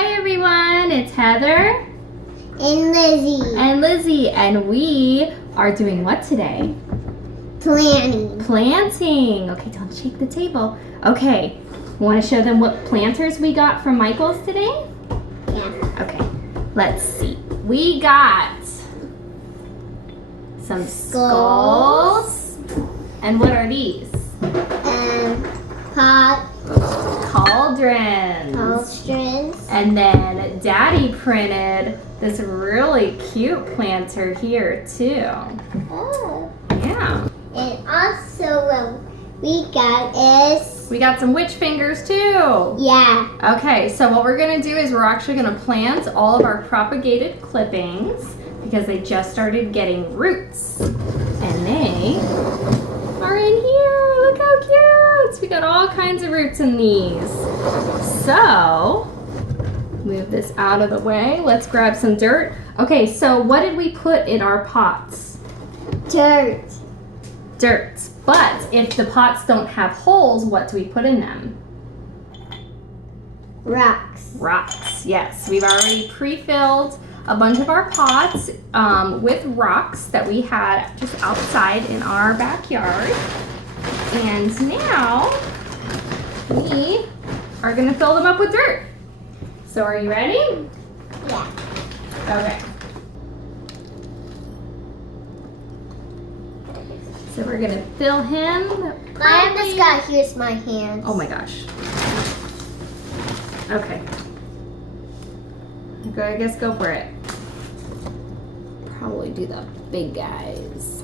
Hi everyone, it's Heather and Lizzy, and we are doing what today? Planting. Okay, don't shake the table. Okay, want to show them what planters we got from Michael's today? Yeah. Okay, let's see. We got some skulls. And what are these? Cauldrons. And then Daddy printed this really cute planter here too. Oh. Yeah. And also we got some witch fingers too. Yeah. Okay, so what we're gonna do is we're actually gonna plant all of our propagated clippings because they just started getting roots. And they are in here. Look how cute. We got all kinds of roots in these. So, move this out of the way. Let's grab some dirt. Okay, so what did we put in our pots? Dirt. But if the pots don't have holes, what do we put in them? Rocks, yes. We've already pre-filled a bunch of our pots with rocks that we had just outside in our backyard. And now we are gonna fill them up with dirt. So are you ready? Yeah. Okay. So we're gonna fill him. I almost got, here's my hands. Oh my gosh. Okay. I guess go for it. Probably do the big guys.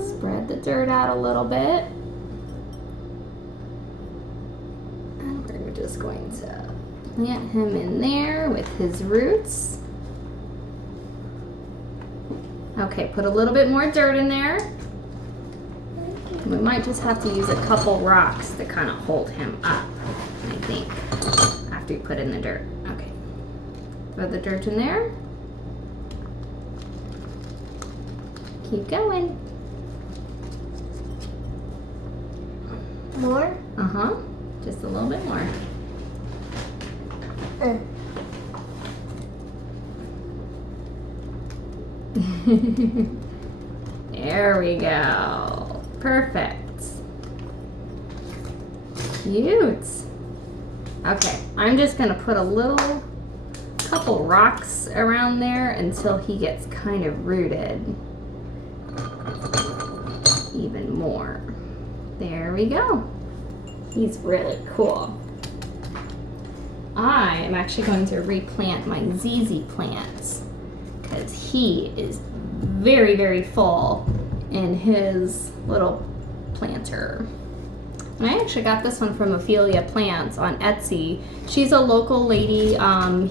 Spread the dirt out a little bit. And we're just going to plant him in there with his roots. Okay, put a little bit more dirt in there. We might just have to use a couple rocks to kind of hold him up, I think, after you put in the dirt. Okay, throw the dirt in there. Keep going. More? Uh-huh, just a little bit more. There we go. Perfect. Cute. Okay, I'm just gonna put a couple rocks around there until he gets kind of rooted even more. There we go. He's really cool. I am actually going to replant my ZZ plants because he is very, very full in his little planter. And I actually got this one from Ophelia Plants on Etsy. She's a local lady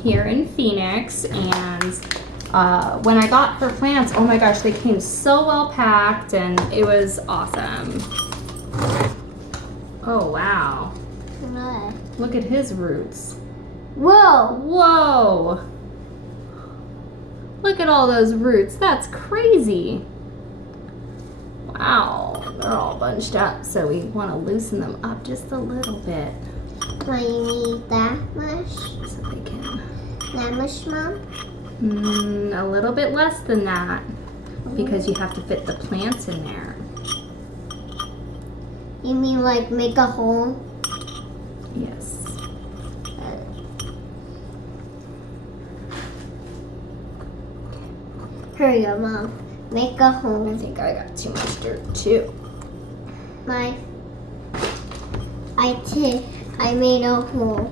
here in Phoenix, and when I got her plants, oh my gosh, they came so well packed and it was awesome. Oh wow. What? Look at his roots. Whoa. Whoa. Look at all those roots. That's crazy. Wow, they're all bunched up, so we want to loosen them up just a little bit. Why you need that much? So they can. That much, Mom? A little bit less than that, because you have to fit the plants in there. You mean like make a hole? Yes. Hurry up, Mom. Make a hole. I think I got too much dirt too. I made a hole.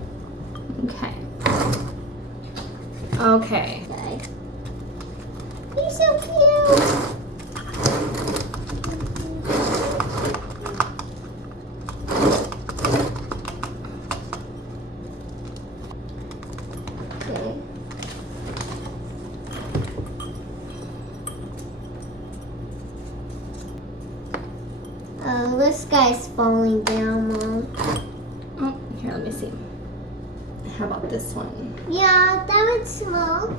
Okay. Okay. He's so cute. Okay. Oh, this guy's falling down, Mom. Oh, here, let me see. How about this one? Yeah, that would smell.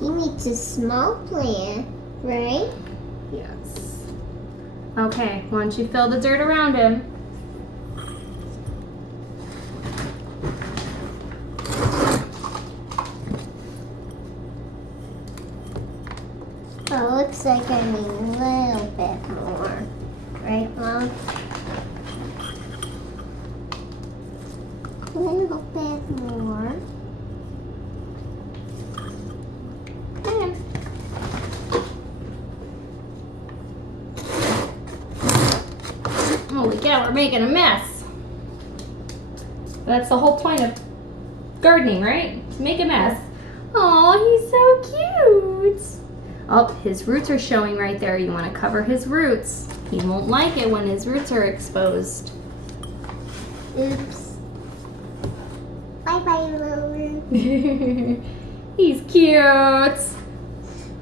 He needs a small plant, right? Yes. Okay, why don't you fill the dirt around him? Oh, looks like I need a little bit more. Right, Mom? A little bit more. Okay. Holy cow, we're making a mess. That's the whole point of gardening, right? To make a mess. Oh, he's so cute. Oh, his roots are showing right there. You want to cover his roots. He won't like it when his roots are exposed. Oops. Bye-bye, little root. He's cute.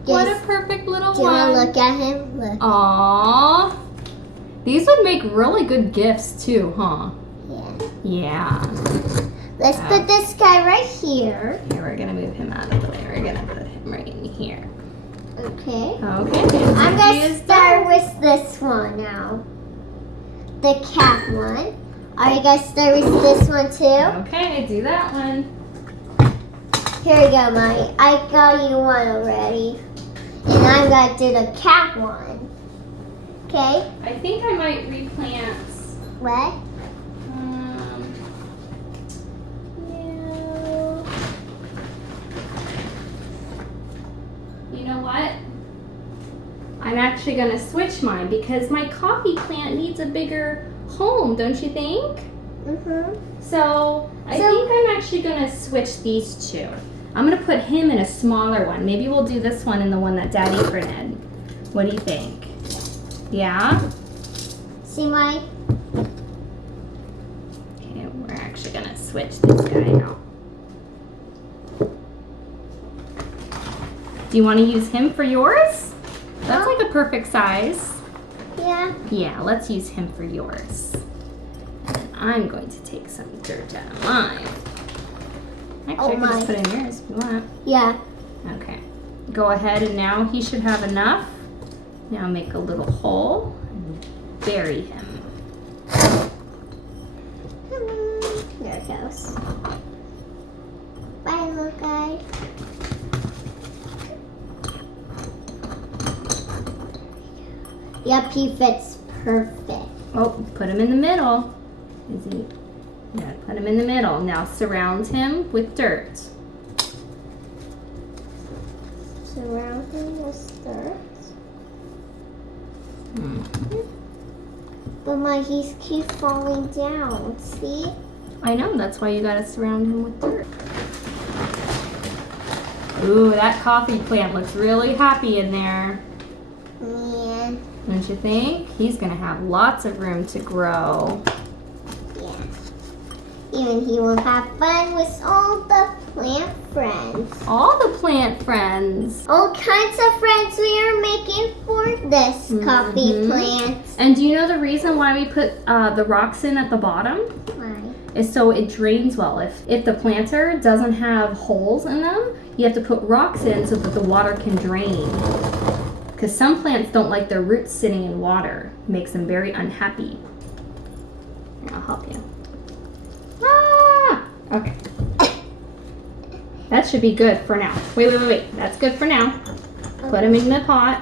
What a Yes. perfect little Do you want one. to look at him? Look. Aww. These would make really good gifts too, huh? Yeah. Yeah. Let's put this guy right here. Here, we're gonna move him out of the way. We're gonna put him right in here. Okay. Okay. I'm He going is to start done. with this one now. The cat one. Are you guys start with this one too? Okay, do that one. Here we go, Mommy. I got you one already. And I'm going to do the cat one. Okay? I think I might replant. What? Yeah. You know what? I'm actually gonna switch mine because my coffee plant needs a bigger home, don't you think? Mm-hmm. So I think I'm actually gonna switch these two. I'm gonna put him in a smaller one. Maybe we'll do this one in the one that Daddy printed. What do you think? Yeah? See my... Okay, we're actually gonna switch this guy out. Do you want to use him for yours? That's like a perfect size. Yeah. Yeah, let's use him for yours. And I'm going to take some dirt out of mine. Actually, I can just put it in yours if you want. Yeah. Okay. Go ahead and now he should have enough. Now make a little hole and bury him. There it goes. Bye, little guy. Yep, he fits perfect. Oh, put him in the middle. Is he? Yeah, put him in the middle. Now surround him with dirt. Surround him with dirt. But he's keep falling down. See? I know, that's why you gotta surround him with dirt. Ooh, that coffee plant looks really happy in there. Yeah. Don't you think? He's gonna have lots of room to grow. Yeah. Even he will have fun with all the plant friends. All the plant friends. All kinds of friends we are making for this coffee plant. And do you know the reason why we put the rocks in at the bottom? Why? Is so it drains well. If the planter doesn't have holes in them, you have to put rocks in so that the water can drain. Because some plants don't like their roots sitting in water. It makes them very unhappy. Here, I'll help you. Ah! Okay. That should be good for now. Wait. That's good for now. Put him in the pot.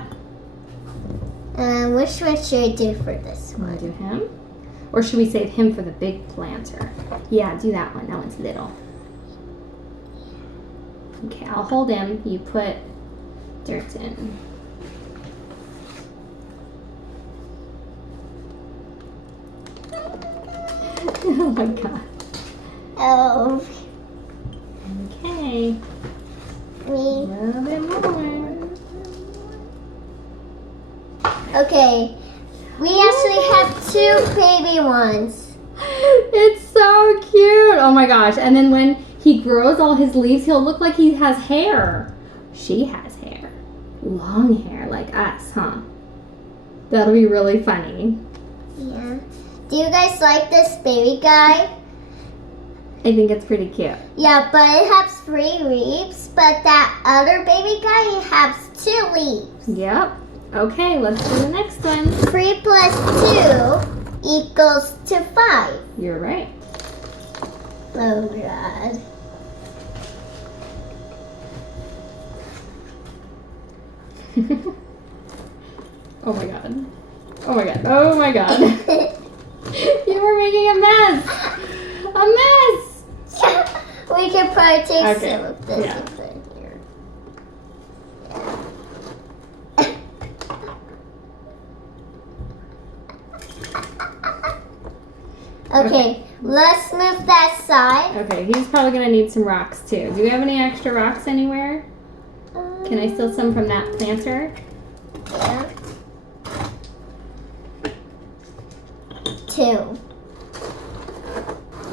Which one should I do for this Want one? to do him? Or should we save him for the big planter? Yeah, do that one. That one's little. Okay, I'll hold him. You put dirt in. Oh my god. Oh, Okay. A me. little bit more. Okay. We actually have two baby ones. It's so cute. Oh my gosh. And then when he grows all his leaves, he'll look like he has hair. She has hair. Long hair like us, huh? That'll be really funny. Yeah. Do you guys like this baby guy? I think it's pretty cute. Yeah, but it has 3 leaves, but that other baby guy, he has 2 leaves. Yep. Okay, let's do the next one. 3 plus 2 equals to 5. You're right. Oh, God. Oh my god. Oh my god. Oh my god. You were making a mess. A mess. We can probably take Okay, some of this yeah. and put it here. Okay, let's move that side. Okay, he's probably gonna need some rocks too. Do we have any extra rocks anywhere? Can I steal some from that planter? Yeah. 2.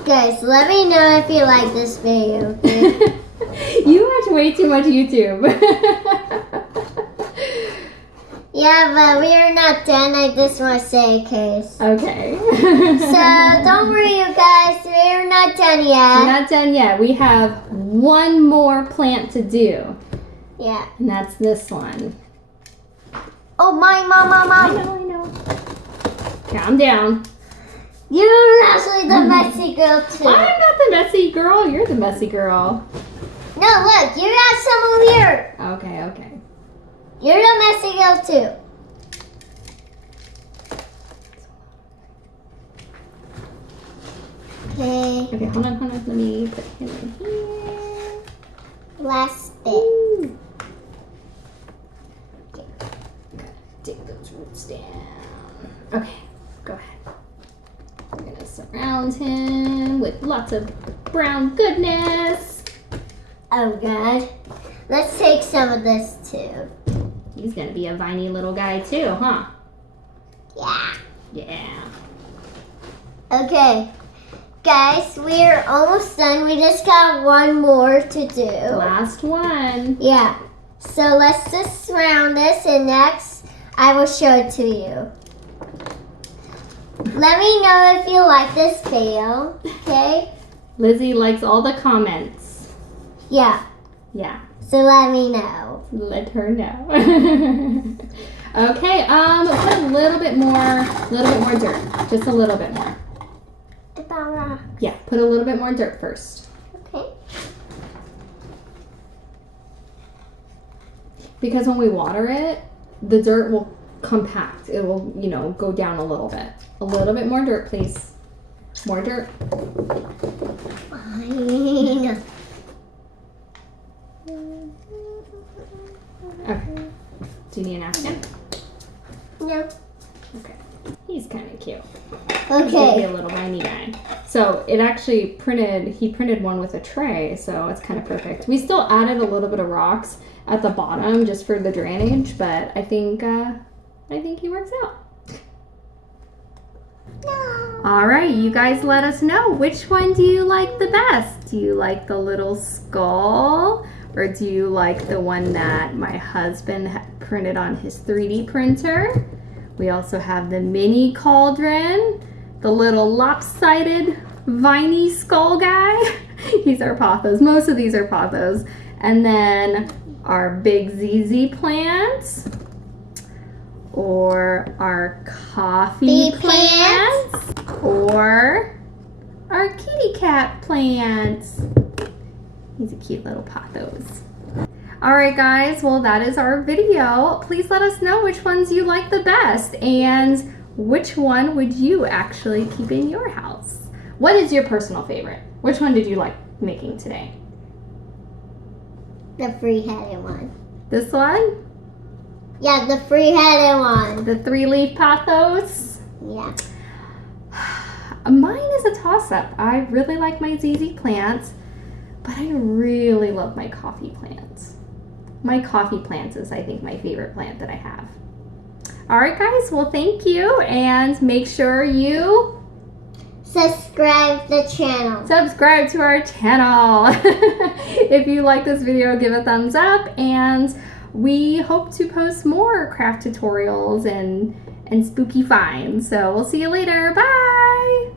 Guys, let me know if you like this video, okay? You watch way too much YouTube. Yeah, but we are not done. I just want to say, case. Okay. So don't worry, you guys. We are not done yet. We're not done yet. We have one more plant to do. Yeah. And that's this one. Oh, my mom. I know. Calm down. You're actually the messy girl, too. I'm not the messy girl. You're the messy girl. No, look. You got some over here. Okay. You're the messy girl, too. Okay. Okay, hold on. Let me put him in here. Last bit. Ooh. Okay. Gotta dig those roots down. Okay, go ahead. We're gonna surround him with lots of brown goodness. Oh, God. Let's take some of this, too. He's gonna be a viney little guy too, huh? Yeah. Yeah. Okay. Guys, we're almost done. We just got one more to do. Last one. Yeah. So let's just surround this, and next I will show it to you. Let me know if you like this video, okay? Lizzy likes all the comments. Yeah. Yeah. So let me know. Let her know. Okay, put a little bit more dirt. Just a little bit more. About rock. Yeah, put a little bit more dirt first. Okay. Because when we water it, the dirt will compact. It will, go down a little bit. A little bit more dirt, please. More dirt. Fine. Okay. Do you need a napkin? No. Okay. He's kind of cute. He's gonna be Okay. a little viney guy. So it actually he printed one with a tray, so it's kind of perfect. We still added a little bit of rocks at the bottom just for the drainage, but I think he works out. No. All right, you guys let us know, which one do you like the best? Do you like the little skull, or do you like the one that my husband printed on his 3D printer? We also have the mini cauldron, the little lopsided viney skull guy. He's our pothos. Most of these are pothos. And then our big ZZ plants, or our coffee plants, or our kitty cat plants. He's a cute little pothos. All right, guys, well, that is our video. Please let us know which ones you like the best and which one would you actually keep in your house. What is your personal favorite? Which one did you like making today? The free-headed one. This one? Yeah, the free-headed one. The 3-leaf pothos? Yeah. Mine is a toss-up. I really like my ZZ plants, but I really love my coffee plants. My coffee plants is, I think, my favorite plant that I have. All right, guys, well, thank you, and make sure you Subscribe the channel. subscribe to our channel. If you like this video, give a thumbs up, and we hope to post more craft tutorials and spooky finds. So we'll see you later. Bye!